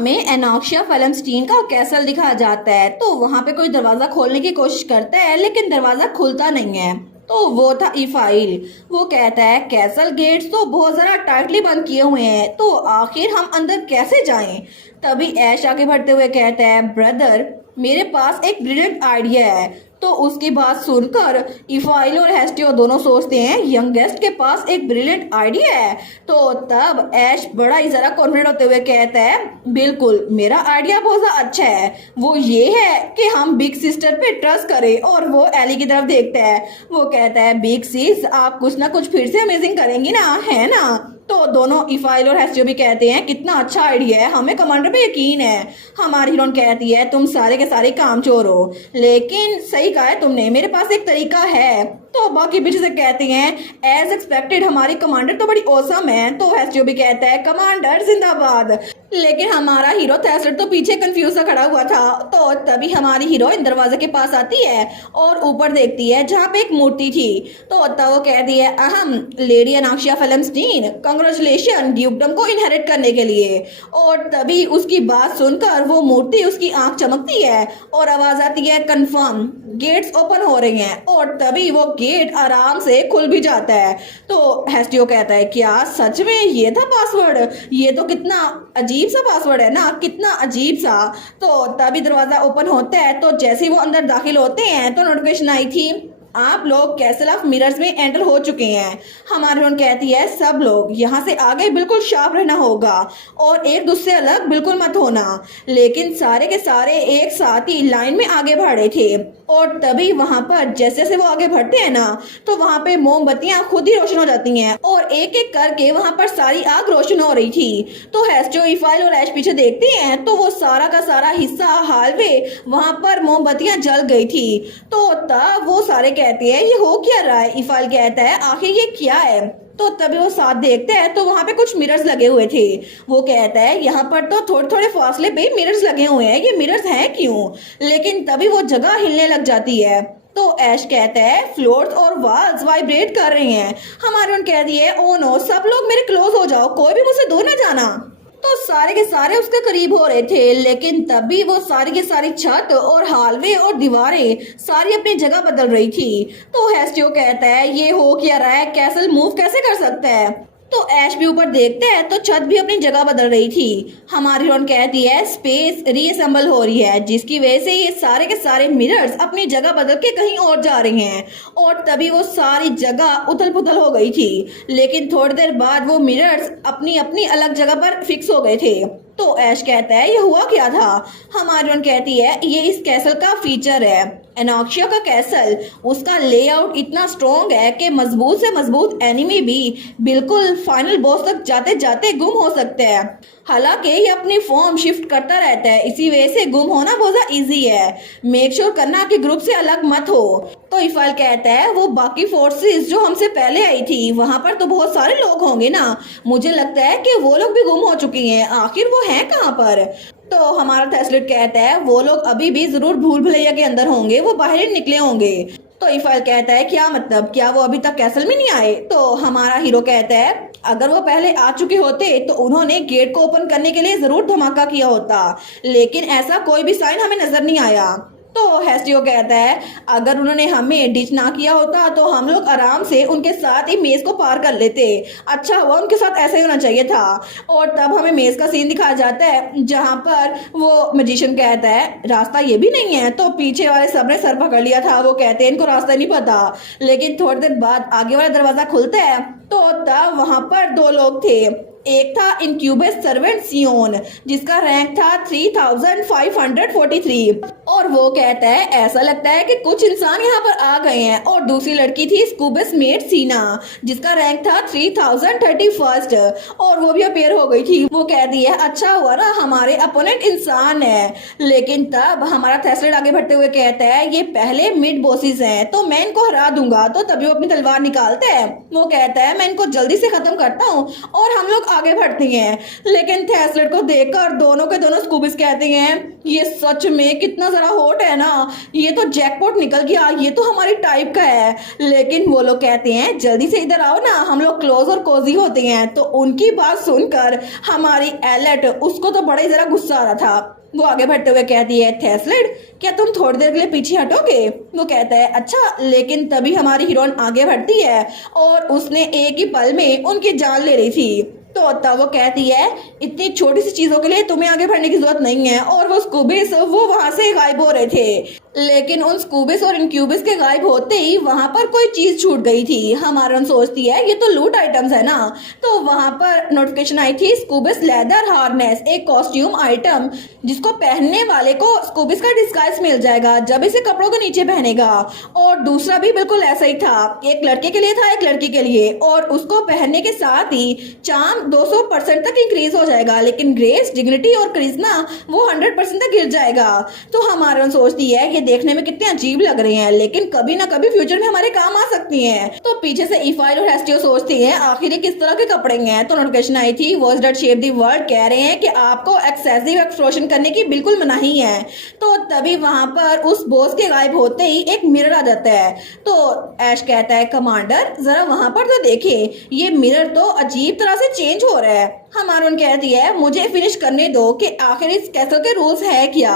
हमें एनोक्सिया फेल्मस्टीन का कैसल दिखाया जाता है। तो वहां पे कोई दरवाजा खोलने की कोशिश करता है लेकिन दरवाजा खुलता नहीं है। तो वो था ईफाइल। वो कहता है कैसल गेट्स तो बहुत ज़रा टाइटली बंद किए हुए हैं, तो आखिर हम अंदर कैसे जाएं। तभी ऐश आगे बढ़ते हुए कहता है ब्रदर मेरे पास एक ब्रिलियंट आइडिया है। तो उसकी बात सुनकर इफाइल और हेस्टियो दोनों सोचते हैं यंगेस्ट के पास एक ब्रिलियंट आइडिया है। तो तब ऐश बड़ा ही जरा कॉन्फिडेंट होते हुए कहता है बिल्कुल मेरा आइडिया बहुत अच्छा है। वो ये है कि हम बिग सिस्टर पे ट्रस्ट करें। और वो एली की तरफ देखता है। वो कहता है बिग सिस आप कुछ ना कुछ फिर से अमेजिंग करेंगी ना, है ना। तो दोनों इफाइल और हेस्टियो भी कहते हैं कितना अच्छा आइडिया है, हमें कमांडर पे यकीन है। हमारी हीरोइन कहती है तुम सारे के सारे कामचोर हो, लेकिन सही कहा है तुमने, मेरे पास एक तरीका है। तो बाकी पीछे से कहते हैं एज एक्सपेक्टेड हमारी कमांडर तो बड़ी औसम है। तो हेस्टियो भी कहता है कमांडर जिंदाबाद। लेकिन हमारा हीरो थैसर तो पीछे कंफ्यूज सा खड़ा हुआ था। तो तभी हमारी हीरोइन दरवाजे के पास आती है और ऊपर देखती है जहाँ पे एक मूर्ति थी। तो तब वो कहती है अहम लेडी एनोक्सिया फेल्मस्टीन कांग्रेचुलेशन ड्यूकडम को इनहेरिट करने के लिए। और तभी उसकी बात सुनकर वो मूर्ति उसकी आंख चमकती है और आवाज आती है कंफर्म गेट्स ओपन हो रही हैं। और तभी वो गेट आराम से खुल भी जाता है। तो हेस्टियो कहता है क्या सच में ये था पासवर्ड, ये तो कितना अजीब सा पासवर्ड है ना, कितना अजीब सा। तो तभी दरवाजा ओपन होता है। तो जैसे ही वो अंदर दाखिल होते हैं तो नोटिफिकेशन आई थी आप लोग कैसल ऑफ मिरर्स में एंटर हो चुके हैं। हमारी हीरोइन कहती है सब लोग यहाँ से आगे बिल्कुल शार्प रहना होगा और एक दूसरे से अलग बिल्कुल मत होना। लेकिन सारे के सारे एक साथ ही लाइन में आगे बढ़े थे। और तभी वहां पर जैसे जैसे वो आगे बढ़ते हैं ना तो वहां पे मोमबत्तियां खुद ही रोशन हो जाती हैं और एक एक करके वहां पर सारी आग रोशन हो रही थी। तो हेस्टियो इफाइल और ऐश पीछे देखते हैं तो वो सारा का सारा हिस्सा हालवे वहां पर मोमबत्तियां जल गई थी। तो तब वो सारे कहते हैं ये हो क्या रहा है। इफाइल कहता है आखिर ये क्या है। तो तभी वो साथ देखते हैं तो वहां पे कुछ मिरर्स लगे हुए थे। वो कहता है यहाँ पर तो थोड़े थोड़े फासले पे मिरर्स लगे हुए हैं, ये मिरर्स हैं क्यों। लेकिन तभी वो जगह हिलने लग जाती है। तो ऐश कहता है फ्लोर्स और वॉल्स वाइब्रेट कर रही हैं। हमारे उन कह दिए ओ नो सब लोग मेरे क्लोज हो जाओ, कोई भी मुझसे दूर ना जाना। तो सारे के सारे उसके करीब हो रहे थे। लेकिन तभी वो सारी की सारी छत और हालवे और दीवारें सारी अपनी जगह बदल रही थी। तो हेस्टियो कहता है ये हो क्या रहा है, कैसल मूव कैसे कर सकता है। तो ऐश भी ऊपर देखते हैं तो छत भी अपनी जगह बदल रही थी। हमारी हीरोइन कहती है स्पेस रीअसेंबल हो रही है जिसकी वजह से ये सारे के सारे मिरर्स अपनी जगह बदल के कहीं और जा रहे हैं। और तभी वो सारी जगह उथल पुथल हो गई थी। लेकिन थोड़ी देर बाद वो मिरर्स अपनी अपनी अलग जगह पर फिक्स हो गए थे। तो ऐश कहता है ये हुआ क्या था। हमारी हीरोइन कहती है ये इस कैसल का फीचर है। एनोक्सिया का कैसल उसका लेआउट इतना स्ट्रॉन्ग है कि मजबूत से मजबूत एनिमी भी बिल्कुल फाइनल बॉस तक जाते जाते गुम हो सकते हैं। हालांकि ये अपनी फॉर्म शिफ्ट करता रहता है, इसी वजह से गुम होना बहुत ज्यादा इजी है। मेक श्योर करना कि ग्रुप से अलग मत हो। तो इफाइल कहता है वो बाकी फोर्सेस जो हमसे पहले आई थी वहां पर तो बहुत सारे लोग होंगे ना, मुझे लगता है कि वो लोग भी गुम हो चुके हैं, आखिर वो हैं कहाँ पर। तो हमारा थैसलिट कहता है वो लोग अभी भी जरूर भूल भुलैया के अंदर होंगे, वो बाहर ही निकले होंगे। तो इफाइल कहता है क्या मतलब, क्या वो अभी तक कैसल में नहीं आए। तो हमारा हीरो कहता है अगर वो पहले आ चुके होते तो उन्होंने गेट को ओपन करने के लिए जरूर धमाका किया होता, लेकिन ऐसा कोई भी साइन हमें नजर नहीं आया। तो हेस्टियो कहता है अगर उन्होंने हमें डिच ना किया होता तो हम लोग आराम से उनके साथ ही मेज को पार कर लेते, अच्छा हुआ उनके साथ ऐसा ही होना चाहिए था। और तब हमें मेज का सीन दिखाया जाता है जहां पर वो मैजिशियन कहता है रास्ता ये भी नहीं है। तो पीछे वाले सबने सर पकड़ लिया था, वो कहते हैं इनको रास्ता नहीं पता। लेकिन थोड़ी देर बाद आगे वाला दरवाजा खुलता है तो तब वहां पर दो लोग थे। एक था इनक्यूबस सर्वेंट सियोन जिसका रैंक था 3543 और वो कहता है ऐसा लगता है कि कुछ इंसान यहाँ पर आ गए हैं। और दूसरी लड़की थी स्कूबस मेट सीना जिसका रैंक था 3031 और वो भी अपेयर हो गई थी। वो कहती है अच्छा हुआ ना हमारे अपोनेंट इंसान है। लेकिन तब हमारा थैसलिट आगे बढ़ते हुए कहता है ये पहले मिड बॉसेस हैं तो मैं इनको हरा दूंगा। तो तभी वो अपनी तलवार निकालता है। वो कहता है मैं इनको जल्दी से खत्म करता हूँ और हम लोग आगे बढ़ते हैं। लेकिन थेस्लेट को देखकर दोनों के दोनों स्कूबीज कहते हैं ये सच में कितना जरा हॉट है ना, ये तो जैकपॉट निकल गया, ये तो हमारी टाइप का है। लेकिन वो लोग कहते हैं जल्दी से इधर आओ ना, हम लोग क्लोज और कोजी होते हैं। तो उनकी बात सुनकर हमारी एलेट, उसको तो बड़ा ही जरा गुस्सा आ रहा था। वो आगे बढ़ते हुए कहती है थेस्लेट क्या तुम थोड़ी देर के लिए पीछे हटोगे? वो कहता है अच्छा। लेकिन तभी हमारी हीरोइन आगे बढ़ती है और उसने एक ही पल में उनकी जान ले रही थी। तो तब वो कहती है इतनी छोटी सी चीजों के लिए तुम्हें आगे बढ़ने की जरूरत नहीं है। और वो स्कूबीज वो वहां से गायब हो रहे थे, लेकिन उन स्कूबीज और इनक्यूबिस के गायब होते ही वहां पर कोई चीज छूट गई थी। हमारा सोचती है ये तो लूट आइटम्स है ना। तो वहां पर नोटिफिकेशन आई थी स्कूबिस लेदर हार्नेस, एक कॉस्ट्यूम आइटम जिसको पहनने वाले को स्कूबिस का डिस्गाइज मिल जाएगा जब इसे कपड़ों के नीचे पहनेगा। और दूसरा भी बिल्कुल ऐसा ही था, एक लड़के के लिए था एक लड़की के लिए, और उसको पहनने के साथ ही चार्म 200% तक इंक्रीज हो जाएगा, लेकिन ग्रेस, डिग्निटी और करिश्मा वो 100% तक गिर जाएगा। तो हमारा सोचती है देखने में कितने अजीब लग रहे हैं, लेकिन कभी ना कभी फ्यूचर में हमारे काम आ सकती हैं। तो पीछे से ईफाइल और हेस्टियो सोचती हैं आखिर ये किस तरह के कपड़े हैं। तो नोटिफिकेशन आई थी words that shape the world कह रहे हैं कि आपको एक्सेसिव एक्सप्लोशन करने की बिल्कुल मनाही है। तो तभी वहां पर उस बॉस के गायब होते ही एक मिरर आ जाता है। तो ऐश कहता है कमांडर जरा वहां पर तो देखिए, ये मिरर तो अजीब तरह से चेंज हो रहा है। हमारून कहती है मुझे फिनिश करने दो कि आखिर इस कैसल के रूल्स है क्या।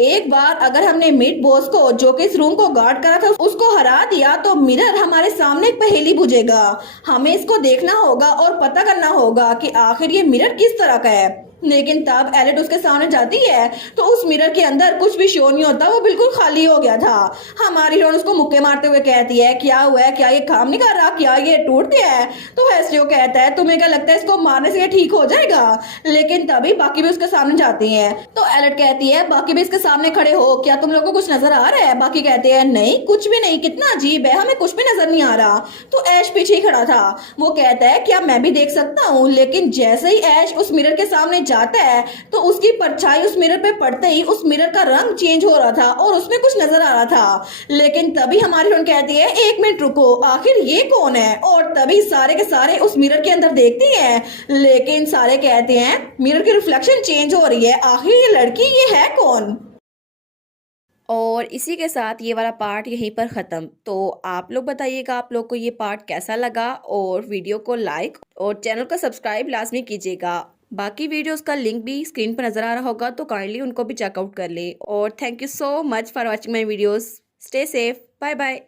एक बार अगर हमने मिड बॉस को जो कि इस रूम को गार्ड करा था उसको हरा दिया तो मिरर हमारे सामने एक पहेली बुझेगा। हमें इसको देखना होगा और पता करना होगा कि आखिर ये मिरर किस तरह का है। लेकिन तब एलेट उसके सामने जाती है तो उस मिरर के अंदर कुछ भी शो नहीं होता, वो बिल्कुल खाली हो गया था। हमारी हीरोइन उसको मुक्के मारते हुए कहती है क्या हुआ है, क्या ये काम नहीं कर रहा, क्या ये टूट गया है? तो हेस्टियो कहता है तुम्हें क्या लगता है इसको मारने से ये ठीक हो जाएगा? लेकिन तभी बाकी भी उसके सामने जाते हैं। तो एलेट कहती है बाकी भी इसके सामने खड़े हो, क्या तुम लोगों को कुछ नजर आ रहा है? बाकी कहते हैं नहीं कुछ भी नहीं, कितना अजीब है, हमें कुछ भी नजर नहीं आ रहा। तो ऐश पीछे ही खड़ा था, वो कहता है क्या मैं भी देख सकता हूँ? लेकिन जैसे ही ऐश उस मिरर के सामने जाता है तो उसकी परछाई उस मिरर पे पड़ते ही उस मिरर का रंग चेंज हो रहा था और उसमें कुछ नजर आ रहा था। लेकिन तभी हमारी हीरोइन कहती है एक मिनट रुको, आखिर ये कौन है? और तभी सारे के सारे उस मिरर के अंदर देखती हैं, लेकिन सारे कहते हैं मिरर की रिफ्लेक्शन चेंज हो रही है, आखिर ये लड़की ये है कौन? और इसी के साथ ये वाला पार्ट यहीं पर ख़त्म। तो आप लोग बताइएगा आप लोग को ये पार्ट कैसा लगा, और वीडियो को लाइक और चैनल को सब्सक्राइब लाजमी कीजिएगा। बाकी वीडियोस का लिंक भी स्क्रीन पर नज़र आ रहा होगा, तो काइंडली उनको भी चेकआउट कर ले। और thank you so much for watching my videos. Stay safe, bye bye.